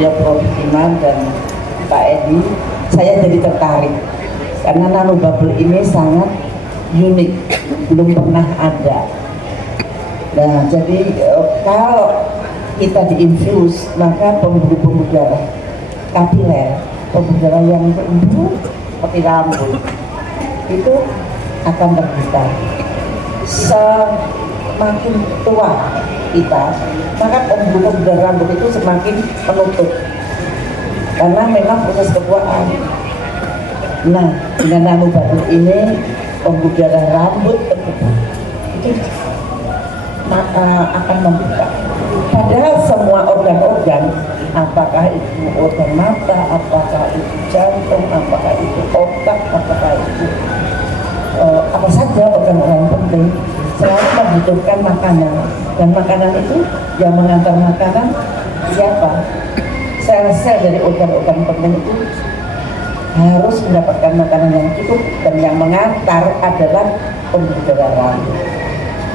ya Prof. Iman dan Pak Edi, saya jadi tertarik karena nanobubble ini sangat unik, belum pernah ada. Nah, jadi kalau kita diinfus, maka pembuluh-pembuluh darah kapiler, pembuluh darah yang tumbuh seperti rambut itu akan terbuka. Semakin tua kita, maka pembuluh darah rambut itu semakin menutup karena memang proses ketuaan. Nah, dengan nanobubble ini pembuluh darah rambut terbuka itu akan membuka. Padahal semua organ-organ, apakah itu organ mata, apakah itu jantung, apakah itu otak, apakah itu apa saja organ-organ penting, selalu membutuhkan makanan. Dan makanan itu yang mengantar makanan siapa? Sel-sel dari organ-organ penting itu harus mendapatkan makanan yang cukup, dan yang mengantar adalah pembuluh darah rambut.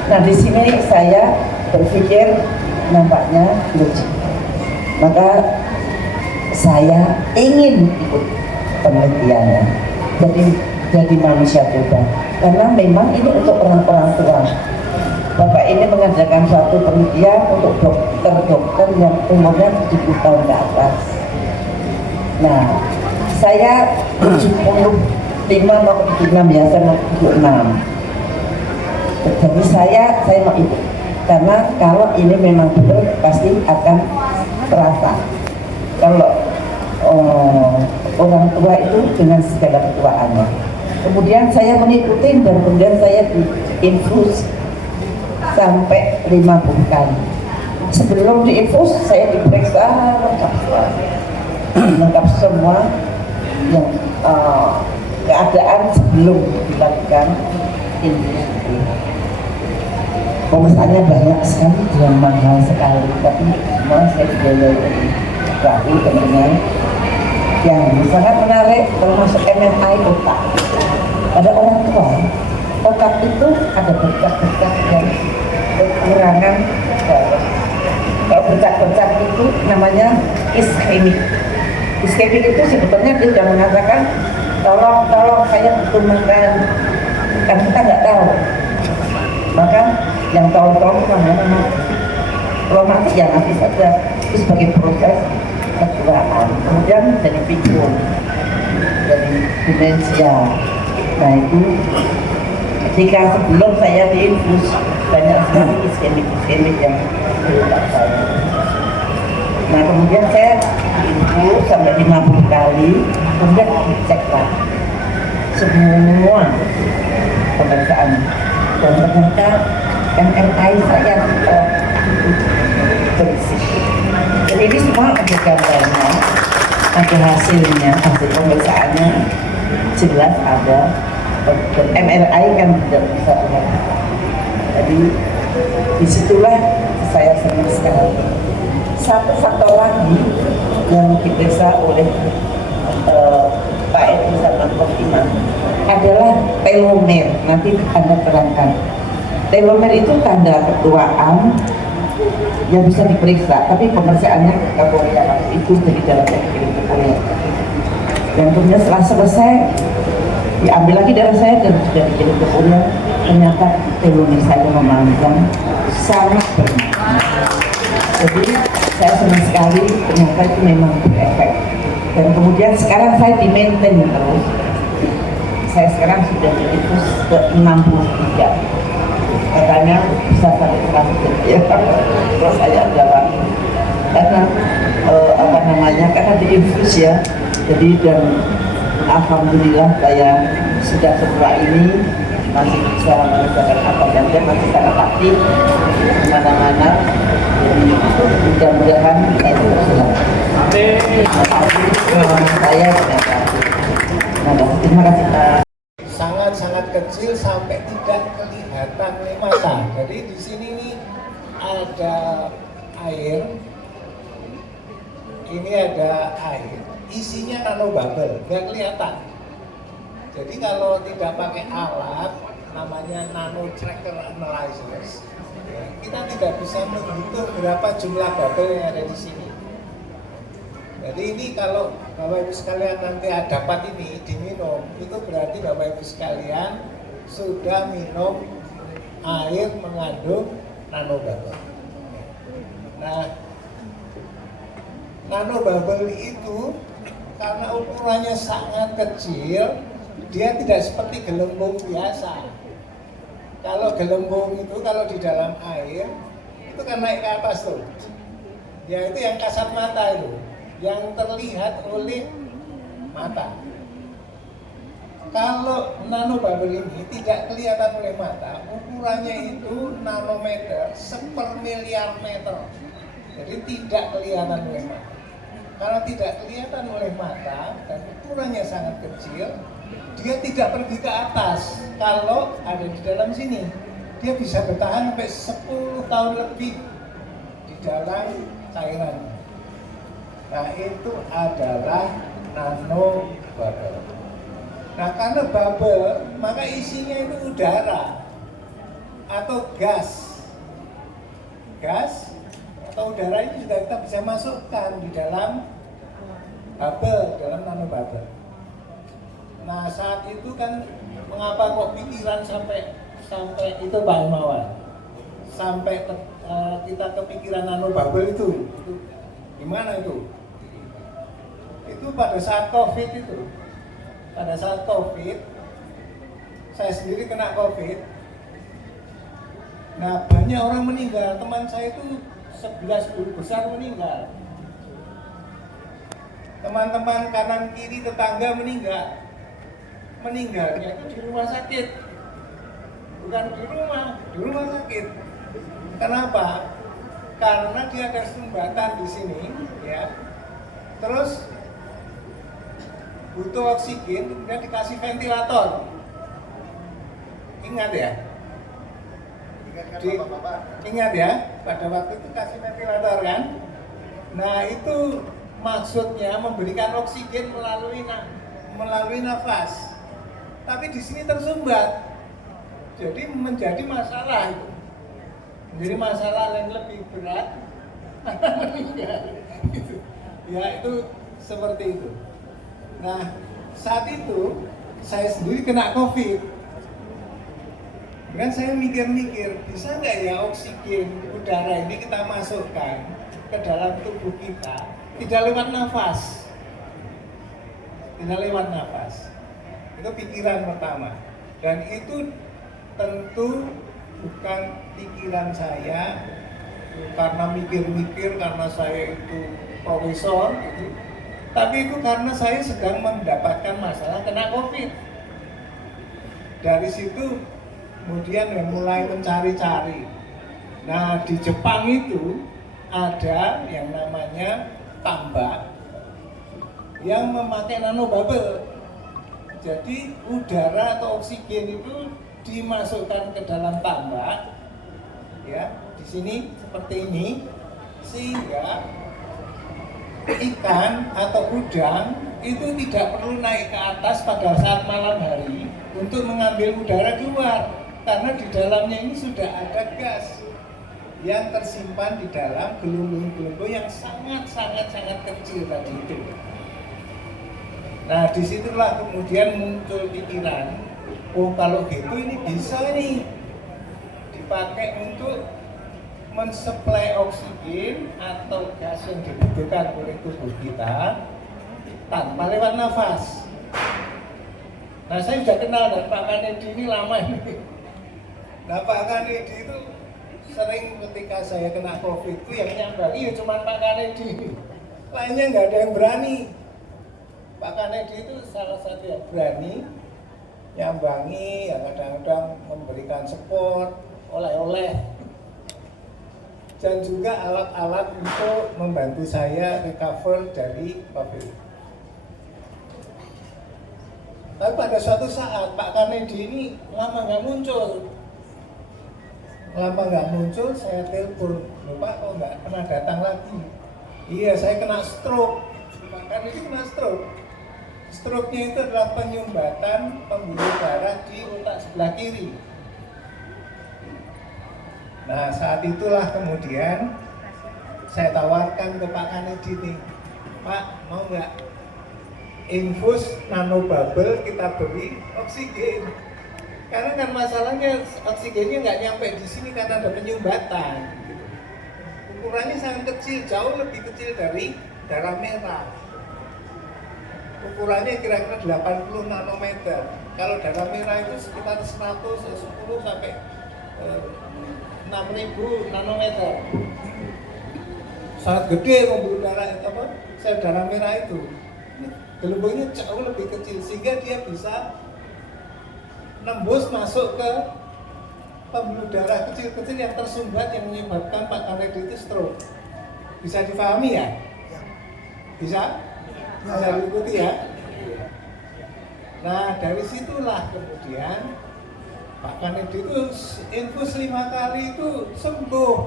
Nah, di sini saya berpikir nampaknya logik. Maka saya ingin ikut penelitiannya. Jadi manusia coba. Karena memang ini untuk orang-orang tua. Bapak ini mengadakan suatu penelitian untuk dokter-dokter yang umurnya 70 tahun ke atas. Nah, saya 75 atau 76 ya, saya mau 76. Jadi saya mau ikut karena kalau ini memang betul pasti akan terasa. Kalau orang tua itu dengan segala ketuaannya. Kemudian saya mengikuti dan kemudian saya diinfus sampai 50 kali. Sebelum diinfus saya diperiksa lengkap semua yang keadaan sebelum dilakukan infus. Pemeriksanya banyak sekali dan mahal sekali, tapi semua saya dibiayai ragu dengan yang sangat menarik. Kalau masuk MRI otak, pada orang tua otak itu ada bercak-bercak dan kekurangan darah. Kalau bercak-bercak itu namanya iskemik. Iskemik itu sebetulnya dia sudah mengatakan tolong saya butuh makan, kan kita nggak tahu. Maka yang tahu-tahu namanya mati. Kalau mati ya mati saja. Itu sebagai proses ketuaan. Kemudian jadi pikun, jadi demensia. Nah itu ketika sebelum saya diinfus banyak sekali iskemik yang berotak saya. Nah kemudian saya diinfus sampai 50 kali, kemudian dicek lagi semua pemeriksaan. Dan ternyata MRI saya bersih. Jadi ini semua ada gambarnya, ada hasilnya, hasil pemeriksaannya jelas ada. Dan MRI kan tidak bisa lihat. Jadi disitulah saya senang sekali. Satu faktor lagi yang diperiksa oleh Pak Edi sama Prof. Iman adalah telomer. Nanti Anda terangkan. Telomer itu tanda ketuaan yang bisa diperiksa, tapi pemeriksaannya ke Korea itu jadi darahnya dikirim ke Korea. Dan kemudian setelah selesai diambil lagi darah saya dan sudah dikirim ke Korea. Ternyata telomer saya memanjang sangat bermanfaat. Jadi saya senang sekali, ternyata itu memang berefek. Dan kemudian sekarang saya di-maintain terus. Saya sekarang sudah diinfus ke 63. Katanya bisa sampai 100 ya. Terus saya jalan karena karena diinfus ya. Jadi dan alhamdulillah saya sudah setelah ini masih bisa mengerjakan apa dan masih sangat aktif mana-mana. Jadi mudah-mudahan saya berhasil. Saya terima kasih Pak. Sangat-sangat kecil sampai tidak kelihatan nih mata. Jadi di sini nih ada air, ini ada air, isinya nanobubble, nggak kelihatan. Jadi kalau tidak pakai alat namanya nano tracker analysis, kita tidak bisa menghitung berapa jumlah bubble yang ada di sini. Jadi ini kalau Bapak Ibu sekalian nanti dapat ini diminum, itu berarti Bapak Ibu sekalian sudah minum air mengandung nanobubble. Nah, nanobubble itu karena ukurannya sangat kecil, dia tidak seperti gelembung biasa. Kalau gelembung itu kalau di dalam air itu kan naik ke atas tuh, ya itu yang kasat mata itu, yang terlihat oleh mata. Kalau nanobubble ini tidak kelihatan oleh mata, ukurannya itu nanometer sepermiliar meter, jadi tidak kelihatan oleh mata. Karena tidak kelihatan oleh mata dan ukurannya sangat kecil, dia tidak pergi ke atas. Kalau ada di dalam sini, dia bisa bertahan sampai 10 tahun lebih di dalam cairan. Nah, itu adalah nanobubble. Nah, karena bubble, maka isinya itu udara atau gas. Gas atau udara ini juga kita bisa masukkan di dalam bubble, dalam nanobubble. Nah, saat itu kan mengapa kok pikiran sampai itu Pak Imawan? Sampai kita kepikiran nanobubble itu gimana itu? Itu pada saat Covid itu. Pada saat Covid, saya sendiri kena Covid. Nah, banyak orang meninggal. Teman saya itu 11 guru besar meninggal. Teman-teman kanan kiri tetangga meninggal. Meninggalnya itu di rumah sakit. Bukan di rumah sakit. Kenapa? Karena dia ada sumbatan di sini, ya. Terus butuh oksigen, kemudian dikasih ventilator. Ingat ya? Ingat ya, pada waktu itu kasih ventilator kan? Nah, itu maksudnya memberikan oksigen melalui nafas. Tapi di sini tersumbat. Jadi menjadi masalah itu. Menjadi masalah yang lebih berat. Ya, itu seperti itu. Nah, saat itu saya sendiri kena Covid. Dan saya mikir-mikir, bisa nggak ya oksigen udara ini kita masukkan ke dalam tubuh kita, tidak lewat nafas. Tidak lewat nafas. Itu pikiran pertama. Dan itu tentu bukan pikiran saya karena mikir-mikir, karena saya itu profesor gitu. Tapi itu karena saya sedang mendapatkan masalah kena Covid. Dari situ kemudian mulai mencari-cari. Nah, di Jepang itu ada yang namanya tambak yang memakai nanobubble. Jadi udara atau oksigen itu dimasukkan ke dalam tambak, ya, di sini seperti ini, sehingga ikan atau udang itu tidak perlu naik ke atas pada saat malam hari untuk mengambil udara keluar, karena di dalamnya ini sudah ada gas yang tersimpan di dalam gelembung-gelembung yang sangat kecil tadi itu. Nah, disitulah kemudian muncul pikiran, oh kalau gitu ini bisa nih dipakai untuk mensuplai oksigen atau gas yang dibutuhkan oleh tubuh kita tanpa lewat nafas. Nah, saya sudah kenal dengan Pak Kanedi ini lama ini. Nah, Pak Kanedi itu sering ketika saya kena Covid itu yang nyambangi ya cuma Pak Kanedi. Lainnya nggak ada yang berani. Pak Kanedi itu salah satu yang berani nyambangi, yang kadang-kadang memberikan support, oleh-oleh, dan juga alat-alat untuk membantu saya recover dari Covid. Tapi pada suatu saat Pak Kanedi ini lama nggak muncul. Saya telepon, Pak kok nggak pernah datang lagi? Iya, saya kena stroke. Pak Kanedi kena stroke. Stroke-nya itu adalah penyumbatan pembuluh darah di otak sebelah kiri. Nah, saat itulah kemudian saya tawarkan ke Pak Kanedi nih, Pak, mau nggak infus nanobubble kita beri oksigen? Karena kan masalahnya oksigennya nggak nyampe di sini karena ada penyumbatan. Ukurannya sangat kecil, jauh lebih kecil dari darah merah. Ukurannya kira-kira 80 nanometer. Kalau darah merah itu sekitar 110 sampai 6.000 nanometer. Sangat gede pembuluh darah sel darah merah itu. Gelembungnya jauh lebih kecil sehingga dia bisa nembus masuk ke pembuluh darah kecil-kecil yang tersumbat yang menyebabkan Pak Kanedi itu stroke. Bisa dipahami ya? Bisa? Bisa diikuti ya? Nah dari situlah kemudian Pak Kanedi itu infus 5 kali itu sembuh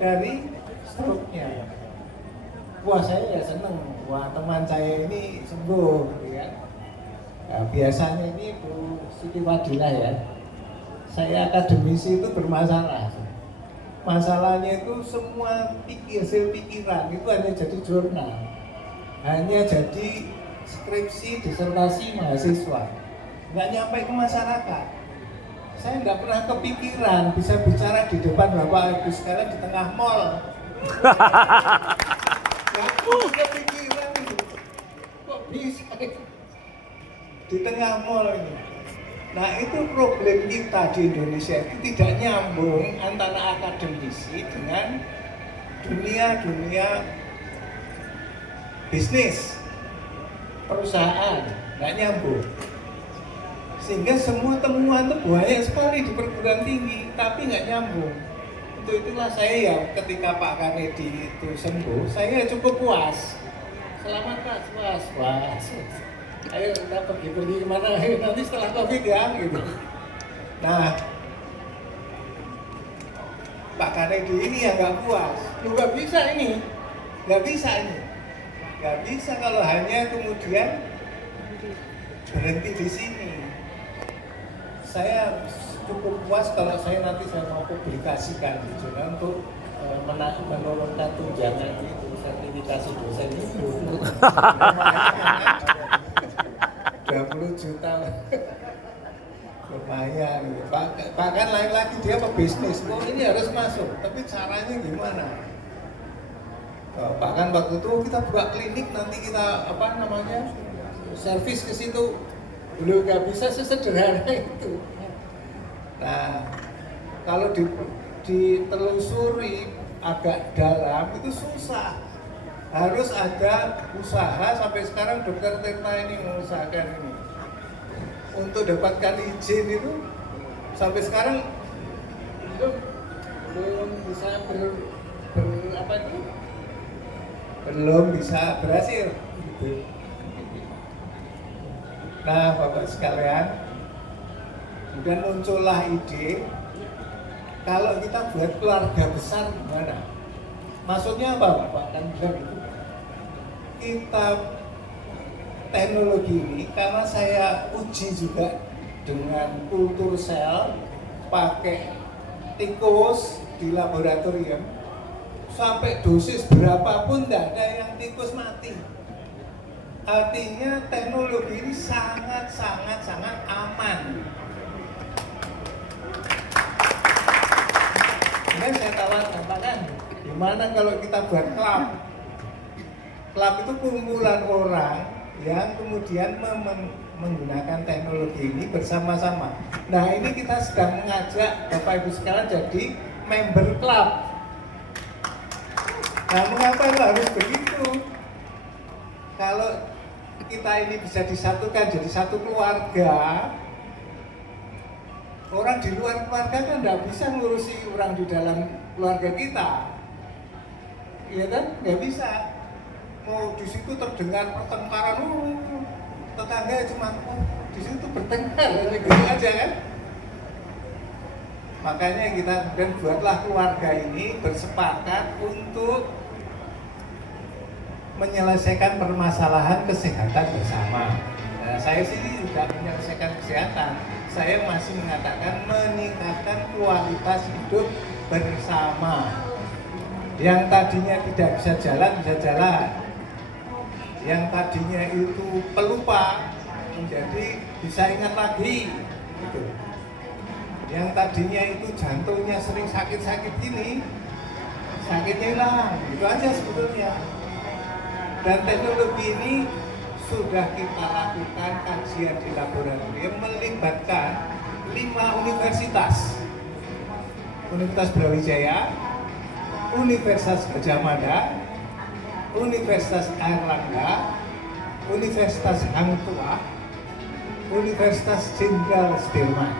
dari stroke-nya. Wah saya ya seneng, wah teman saya ini sembuh gitu ya. Nah, biasanya ini Bu Siti Fadilah ya, saya akademisi itu bermasalah. Masalahnya itu semua hasil pikiran itu hanya jadi jurnal, hanya jadi skripsi, disertasi mahasiswa, nggak nyampe ke masyarakat. Saya nggak pernah kepikiran bisa bicara di depan Bapak Ibu sekalian di tengah mall. Nggak pernah kepikiran itu. Kok bisa di tengah mall ini? Nah itu problem kita di Indonesia itu tidak nyambung antara akademisi dengan dunia bisnis, perusahaan, nggak nyambung. Sehingga semua temuan itu banyak sekali di perguruan tinggi, tapi nggak nyambung. Itulah saya ya ketika Pak Kanedi itu sembuh, saya cukup puas. Selamat Pak, puas. Ayo kita pergi kemana nanti setelah COVID ya gitu. Nah Pak Kanedi ini yang nggak puas, nggak bisa kalau hanya kemudian berhenti di sini. Saya cukup puas kalau saya nanti mau publikasikan di jurnal untuk menurunkan tunjangan itu sertifikasi dosen itu. 20 juta lumayan gitu. Bahkan lain lagi dia pebisnis, ini harus masuk, tapi caranya gimana? Bahkan waktu itu kita buka klinik, nanti kita servis ke situ, belum nggak bisa sesederhana itu. Nah kalau ditelusuri agak dalam itu susah. Harus ada usaha, sampai sekarang Dokter Tirta ini mengusahakan ini untuk dapatkan izin itu sampai sekarang belum bisa belum bisa berhasil gitu. Nah Bapak sekalian, kemudian muncullah ide kalau kita buat keluarga besar gimana? Maksudnya apa Pak? Kan bilang itu kita teknologi ini, karena saya uji juga dengan kultur sel pakai tikus di laboratorium, sampai dosis berapapun tidak ada yang tikus mati. Artinya teknologi ini sangat aman. Kemudian saya tawarkan, gimana kalau kita buat klub? Klub itu kumpulan orang yang kemudian menggunakan teknologi ini bersama-sama. Nah ini kita sedang mengajak Bapak Ibu sekalian jadi member klub. Nah mengapa harus begitu? Kalau kita ini bisa disatukan jadi satu keluarga, orang di luar keluarga kan tidak bisa ngurusi orang di dalam keluarga kita, iya kan? Nggak bisa. Mau di situ terdengar pertengkaran, tetangga cuma di situ bertengkar, gitu aja kan? Makanya kita kemudian buatlah keluarga ini bersepakat untuk menyelesaikan permasalahan kesehatan bersama. Nah, saya sih tidak menyelesaikan kesehatan, saya masih mengatakan meningkatkan kualitas hidup bersama. Yang tadinya tidak bisa jalan, yang tadinya itu pelupa menjadi bisa ingat lagi gitu. Yang tadinya itu jantungnya sering sakit-sakit gini, sakitnya hilang, itu aja sebetulnya. Dan teknologi ini sudah kita lakukan kajian di laboratorium melibatkan 5 universitas. Universitas Brawijaya, Universitas Gadjah Mada, Universitas Airlangga, Universitas Hang Tuah, Universitas Jenderal Sudirman,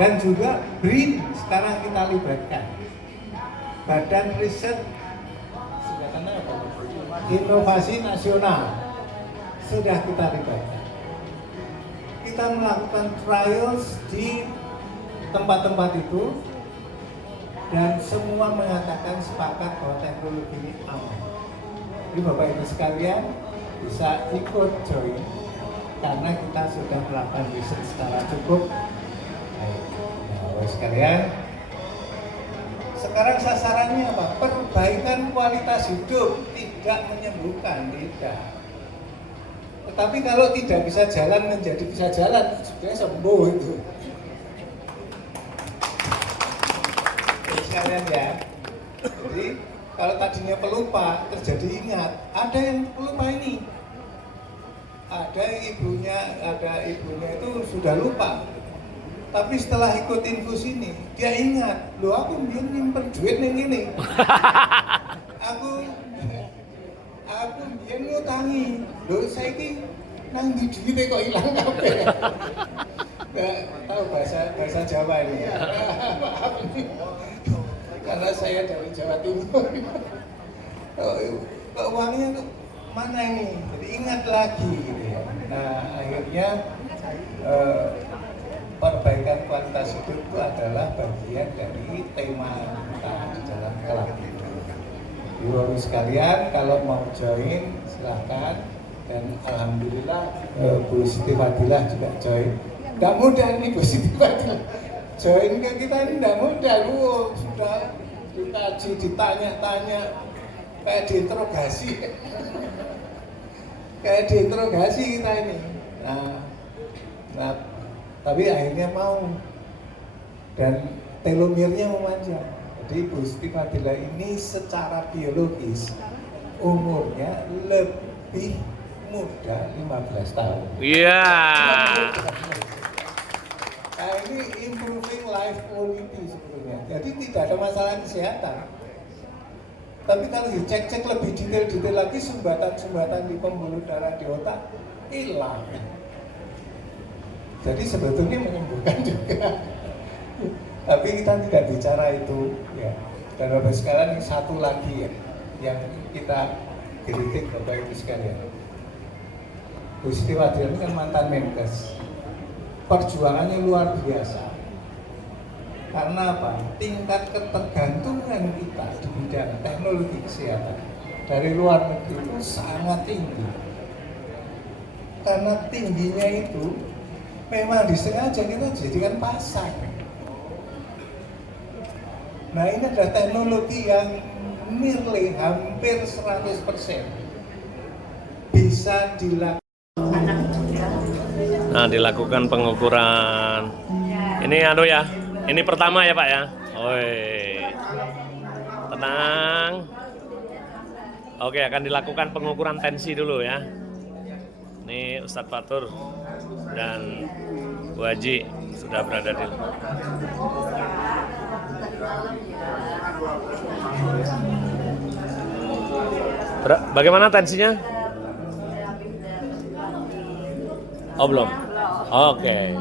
dan juga BRIN sekarang kita libatkan. Badan Riset Inovasi Nasional sudah kita libatkan. Kita melakukan trials di tempat-tempat itu dan semua mengatakan sepakat bahwa teknologi ini aman. Jadi Bapak Ibu sekalian bisa ikut join karena kita sudah melakukan riset secara cukup. Baik, Bapak sekalian, sekarang sasarannya apa? Perbaikan kualitas hidup, tidak menyembuhkan, tidak. Tetapi kalau tidak bisa jalan menjadi bisa jalan, sudah sembuh itu. Sekalian ya. Jadi kalau tadinya pelupa terjadi ingat. Ada yang pelupa ini. Ada ibunya itu sudah lupa. Tapi setelah ikut infus ini, dia ingat, loh aku nyimpen duit yang ini. Aku biar ngutangi. Loh saiki nang di duit kok hilang kabeh. Nggak tahu bahasa Jawa ini. Maaf nih. Karena saya dari Jawa Timur. Uangnya mana ini? Jadi ingat lagi gitu ya. Nah, akhirnya perbaikan kualitas hidup itu adalah bagian dari tema kita di dalam kelab itu. Ibu sekalian, kalau mau join silahkan, dan alhamdulillah Bu Siti Fadilah juga join. Gak mudah nih Bu Siti Fadilah join ke kita ini, gak mudah. Sudah dikaji, ditanya-tanya, kayak diinterogasi. Kayak diinterogasi kita ini. Nah, tapi akhirnya mau, dan telomernya memanjang. Jadi Bu Siti Fadilah ini secara biologis umurnya lebih muda 15 tahun. Iya. Nah ini improving life quality sebetulnya. Jadi tidak ada masalah kesehatan. Tapi kalau dicek-cek lebih detail lagi, sumbatan-sumbatan di pembuluh darah di otak hilang. Jadi sebetulnya menyembuhkan juga. Tapi kita tidak bicara itu ya. Dan Bapak sekalian, satu lagi ya yang kita kritik Bapak Ibu sekalian. Bu Siti Fadilah ini kan mantan Menkes. Perjuangannya luar biasa. Karena apa? Tingkat ketergantungan kita di bidang teknologi kesehatan dari luar negeri itu sangat tinggi. Karena tingginya itu memang disengaja kita jadikan pasar. Nah ini adalah teknologi yang nearly hampir 100% bisa dilakukan. Nah, dilakukan pengukuran. Ini ya. Ini pertama ya Pak ya. Oi. Tenang. Oke, akan dilakukan pengukuran tensi dulu ya. Ini Ustadz Fatur dan Bu Haji sudah berada di. Bagaimana tensinya? Oh belum. Oke.